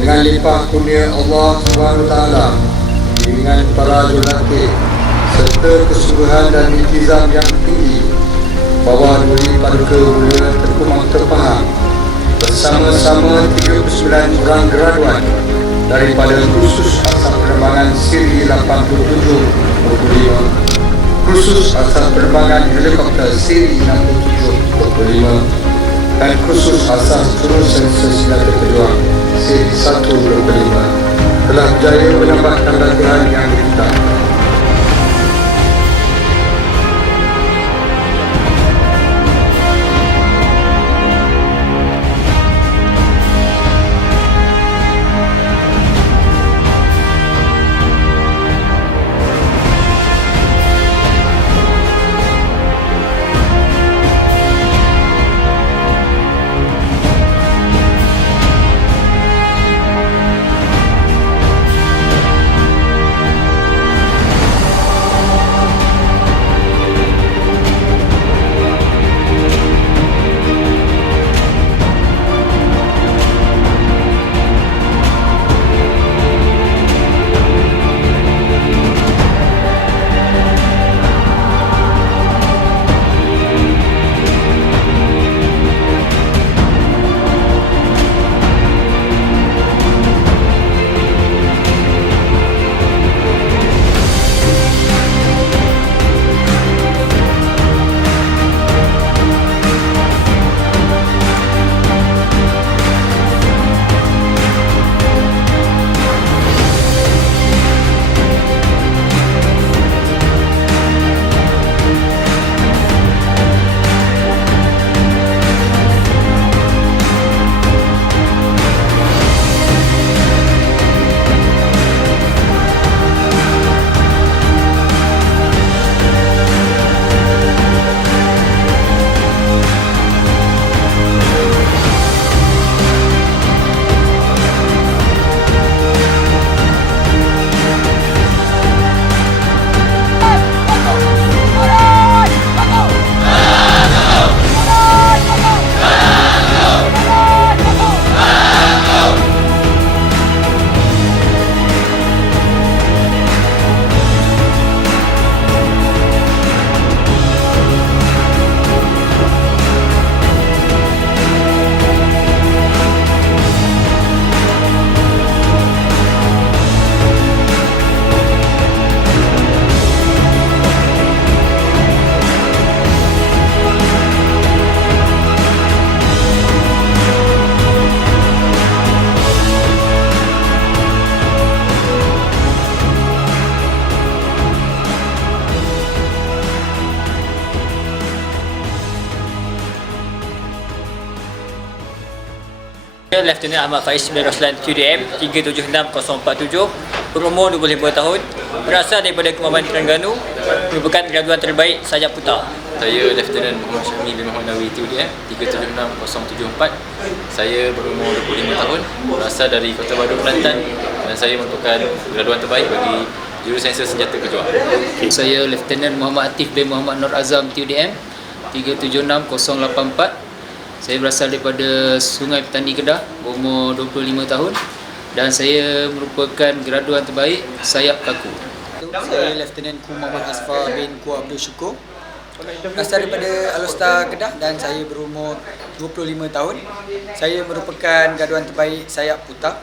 dengan limpah kurnia Allah SWT, bimbingan para julakir serta kesungguhan dan iltizam yang tinggi, bawah duri paduka mulia Tengku Mahkota Pahang bersama-sama 39 orang graduan daripada kursus asas penerbangan siri 87-25, kursus asas penerbangan helikopter siri 67-25 dan kursus asas turun sensor senjata pejuang siri 1-25 telah berjaya menambahkan latihan yang diminta. Lieutenant Ahmad Faiz bin Roslan QDM 376047, berumur 25 tahun, berasal daripada Kemaman Terengganu, merupakan graduan terbaik Sayap Putar. Saya Lieutenant Muhammad Syahmi bin Muhammad Nawi TUDM 376074. Saya berumur 25 tahun, berasal dari Kota Baru, Kelantan, dan saya merupakan graduan terbaik bagi jurusainser senjata pejuang. Saya Lieutenant Muhammad Atif bin Muhammad Nur Azam TUDM 376084. Saya berasal daripada Sungai Petani Kedah, berumur 25 tahun, dan saya merupakan graduan terbaik Sayap Kaku. Saya Lieutenant Ku Muhammad Asfar bin Ku Abdul Syukur, berasal daripada Alostar Kedah, dan saya berumur 25 tahun. Saya merupakan graduan terbaik Sayap Putar.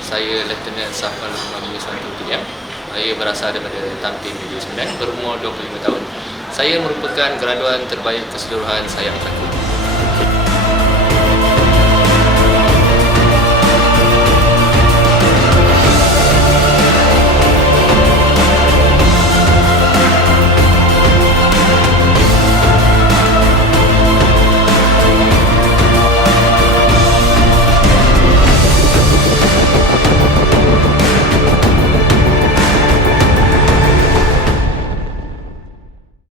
Saya Lieutenant Safal Muhammad Yusanto TUDM. Saya berasal daripada Tampin Negeri Sembilan, berumur 25 tahun. Saya merupakan graduan terbaik keseluruhan Sayap Kaku.